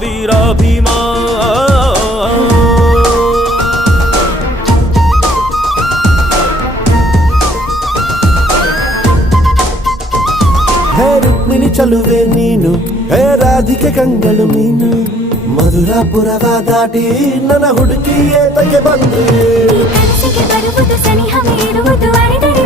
ವೀರ ಭೀಮಾ ಹೇ ರುಕ್ಮಿಣಿ ಚಲುವೆ ನೀನು, ಹೇ ರಾಧಿಕೆ ಕಂಗಳು ಮೀನು, ಮಧುರಾಪುರವ ದಾಟಿ ನನ್ನ ಹುಡುಕಿ ಏತಕ್ಕೆ ಬಂದು ಕನಸಿಗೆ ಬರುವುದು ಸನಿಹವೇ ಇರುವುದು ಅರಿದರೆ